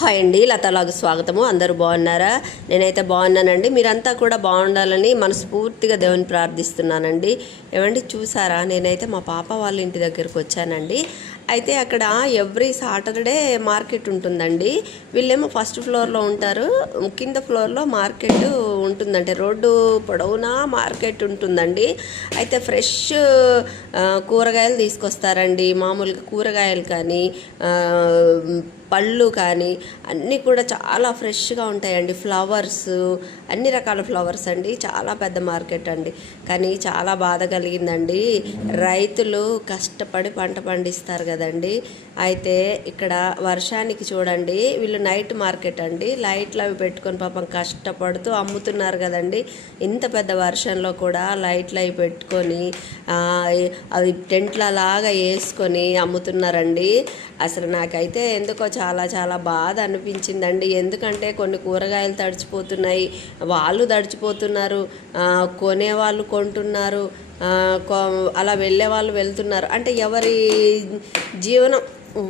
Hi అండి, లతాలాగు స్వాగతము. అందరూ బాగున్నారా? నేనైతే బాగున్నానండి. మీరంతా కూడా బాగుండాలని మనస్ఫూర్తిగా దేవుని ప్రార్థిస్తున్నానండి. ఏమండి, చూసారా, నేనైతే మా పాప వాళ్ళ ఇంటి దగ్గరకు వచ్చానండి. అయితే అక్కడ ఎవ్రీ సాటర్డే మార్కెట్ ఉంటుందండి. వీళ్ళేమో ఫస్ట్ ఫ్లోర్లో ఉంటారు, కింద ఫ్లోర్లో మార్కెట్ ఉంటుందంటే రోడ్డు పొడవునా మార్కెట్ ఉంటుందండి. అయితే ఫ్రెష్ కూరగాయలు తీసుకొస్తారండి. మామూలుగా కూరగాయలు కానీ పళ్ళు కానీ అన్నీ కూడా చాలా ఫ్రెష్గా ఉంటాయండి. ఫ్లవర్స్, అన్ని రకాల ఫ్లవర్స్ అండి. చాలా పెద్ద మార్కెట్ అండి. కానీ చాలా బాధ కలిగిందండి. రైతులు కష్టపడి పంట పండిస్తారు కదండి. అయితే ఇక్కడ వర్షానికి చూడండి, వీళ్ళు నైట్ మార్కెట్ అండి, లైట్లు అవి పెట్టుకొని పాపం కష్టపడుతూ అమ్ముతున్నారు కదండి. ఇంత పెద్ద వర్షంలో కూడా లైట్లు అవి పెట్టుకొని అవి టెంట్లలాగా వేసుకొని అమ్ముతున్నారండి. అసలు నాకైతే ఎందుకో చాలా చాలా బాధ అనిపించిందండి. ఎందుకంటే కొన్ని కూరగాయలు తడిచిపోతున్నాయి, వాళ్ళు తడిచిపోతున్నారు, కొనేవాళ్ళు కొంటున్నారు, అలా వెళ్ళే వాళ్ళు వెళ్తున్నారు. అంటే ఎవరి జీవనం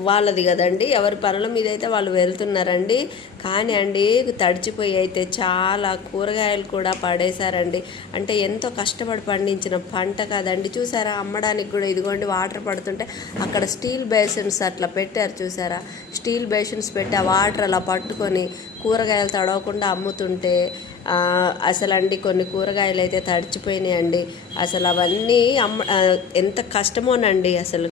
వాళ్ళది కదండి, ఎవరి పనుల మీద అయితే వాళ్ళు వెళ్తున్నారండి. కానీ అండి, తడిచిపోయి అయితే చాలా కూరగాయలు కూడా పడేశారండి. అంటే ఎంతో కష్టపడి పండించిన పంట కదండి. చూసారా, అమ్మడానికి కూడా ఇదిగోండి వాటర్ పడుతుంటే అక్కడ స్టీల్ బేసిన్స్ అట్లా పెట్టారు. చూసారా, స్టీల్ బేసిన్స్ పెట్టి ఆ వాటర్ అలా పట్టుకొని కూరగాయలు తడవకుండా అమ్ముతుంటే అసలు అండి కొన్ని కూరగాయలు అయితే తడిచిపోయినాయండి. అసలు అవన్నీ ఎంత కష్టమోనండి అసలు.